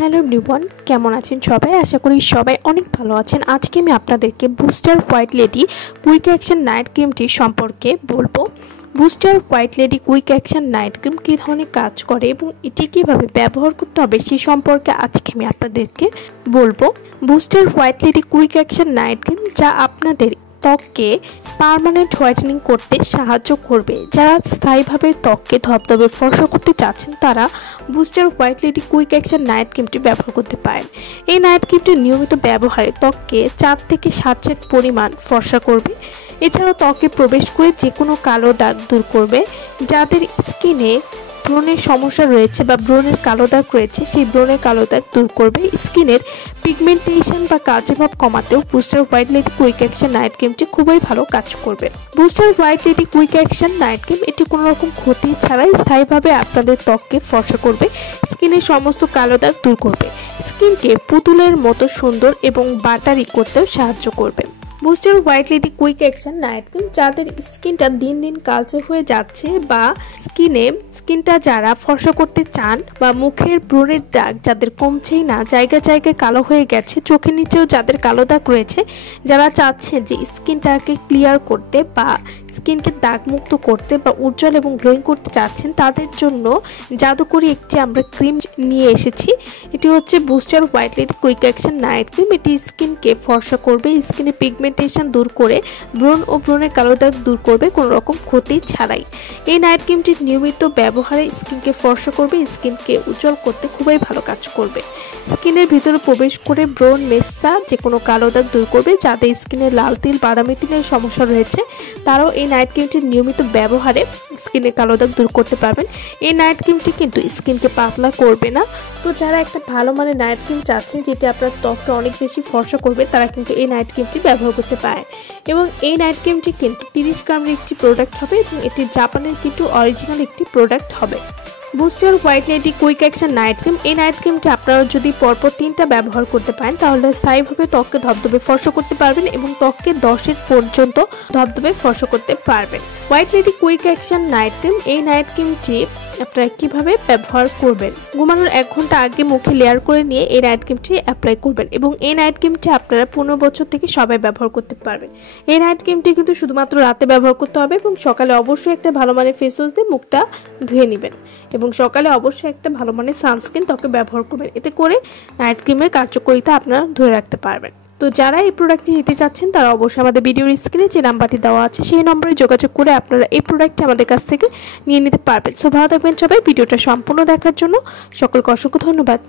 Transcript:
Hello everyone, কেমন আছেন সবাই? আশা করি সবাই অনেক ভালো আছেন। আজকে আমি আপনাদেরকে booster white lady quick action night ক্রিমটি সম্পর্কে বলবো। Booster white lady quick action night cream কী ধরনের কাজ করে এবং এটি কীভাবে ব্যবহার করতে হবে সেই সম্পর্কে আজকে আমি আপনাদেরকে বলবো। Booster white lady quick action night cream যা আপনাদের ত্বককে পার্মানেন্ট হোয়াইটেনিং করতে সাহায্য করবে। যারা স্থায়ীভাবে ত্বককে ধবধবে ফর্সা করতে চাচ্ছেন তারা booster white lady quick action night ক্রিমটি ব্যবহার করতে পারেন। এই নাইট ক্রিমটি নিয়মিত ব্যবহারে ত্বককে 4 থেকে 7 পরিমাণ ফর্সা করবে। এছাড়াও ত্বকে প্রবেশ করে যে কোনো কালো দাগ দূর করবে। যাদের স্কিনে ব্রণের সমস্যা রয়েছে বা ব্রণের কালো দাগ রয়েছে সেই ব্রণের কালো দাগ দূর করবে। স্কিনের পিগমেন্টেশন বা কালচে ভাব কমাতেও booster white lady quick action night ক্রিমটি খুবই ভালো কাজ করবে। Booster white lady quick action night cream এটি কোনো রকম ক্ষতি ছাড়াই স্থায়ীভাবে আপনাদের ত্বককে ফর্সা করবে, স্কিনের সমস্ত কালো দাগ দূর করবে, স্কিনকে পুতুলের মতো সুন্দর এবং বাটারি করতেও সাহায্য করবে। Booster white lady quick action night cream যাদের স্কিনটা দিন দিন কালচে হয়ে যাচ্ছে বা স্কিনটা যারা ফর্সা করতে চান বা মুখের ব্রণের দাগ যাদের কমছেই না, জায়গায় জায়গায় কালো হয়ে গেছে, চোখের নিচেও যাদের কালো দাগ রয়েছে, যারা চাচ্ছেন যে স্কিনটাকে ক্লিয়ার করতে বা স্কিনকে দাগমুক্ত করতে বা উজ্জ্বল এবং গ্লোয়িং করতে চাচ্ছেন তাদের জন্য জাদুকরি একটি আমরা ক্রিম নিয়ে এসেছি। এটি হচ্ছে booster white lady quick action night cream. এটি স্কিনকে ফর্সা করবে, স্কিনে পিগমেন্টেশন দূর করে ব্রণ ও ব্রণের কালো দাগ দূর করবে কোনো রকম ক্ষতি ছাড়াই। এই নাইট ক্রিমটি নিয়মিত ব্যবহারে স্কিনকে ফর্সা করবে, স্কিনকে উজ্জ্বল করতে খুবই ভালো কাজ করবে। স্কিনের ভিতরে প্রবেশ করে ব্রণ, মেস্তা, যে কোনো কালো দাগ দূর করবে। যাদের স্কিনে লাল তিল, বাদামি তিলের সমস্যা রয়েছে তারাও এই নাইট ক্রিমটি নিয়মিত ব্যবহারে স্কিনের কালো দাগ দূর করতে পারবেন। এই নাইট ক্রিমটি কিন্তু স্কিনকে পাতলা করবে না। তো যারা একটা ভালো মানের নাইট ক্রিম চাচ্ছেন যেটি আপনার ত্বকটা অনেক বেশি ফর্সা করবে তারা কিন্তু এই নাইট ক্রিমটি ব্যবহার করতে পারেন। এবং এই নাইট ক্রিমটি কিন্তু 30 গ্রামের একটি প্রোডাক্ট হবে এবং এটি জাপানের কিন্তু অরিজিনাল একটি প্রোডাক্ট হবে। Booster white lady quick action night cream, এই নাইট ক্রিমটি আপনারা যদি পরপর 3টা ব্যবহার করতে পারেন তাহলে স্থায়ীভাবে ত্বককে ধবধবে ফর্সা করতে পারবেন এবং ত্বককে 10 পর্যন্ত ধবধবে ফর্সা করতে পারবেন। White lady quick action night cream, এই নাইট ক্রিমটি আপনারা কিভাবে ব্যবহার করবেন? ঘুমানোর 1 ঘন্টা আগে মুখে লেয়ার করে নিয়ে এই নাইট ক্রিমটি অ্যাপ্লাই করবেন এবং এই নাইট ক্রিমটি আপনারা 15 বছর থেকে সবাই ব্যবহার করতে পারবেন। এই নাইট ক্রিমটি কিন্তু শুধুমাত্র রাতে ব্যবহার করতে হবে এবং সকালে অবশ্যই একটা ভালো মানের ফেস ওয়াশ দিয়ে মুখটা ধুয়ে নেবেন এবং সকালে অবশ্যই একটা ভালো মানের সানস্ক্রিন ত্বকে ব্যবহার করবেন। এতে করে নাইট ক্রিমের কার্যকারিতা আপনারা ধরে রাখতে পারবেন। তো যারা এই প্রোডাক্টটি নিতে চাচ্ছেন তারা অবশ্যই আমাদের ভিডিওর স্ক্রিনে যে নাম্বারটি দেওয়া আছে সেই নম্বরে যোগাযোগ করে আপনারা এই প্রোডাক্টটি আমাদের কাছ থেকে নিয়ে নিতে পারবেন। সো ভালো থাকবেন সবাই। ভিডিওটা সম্পূর্ণ দেখার জন্য সকলকে অসংখ্য ধন্যবাদ।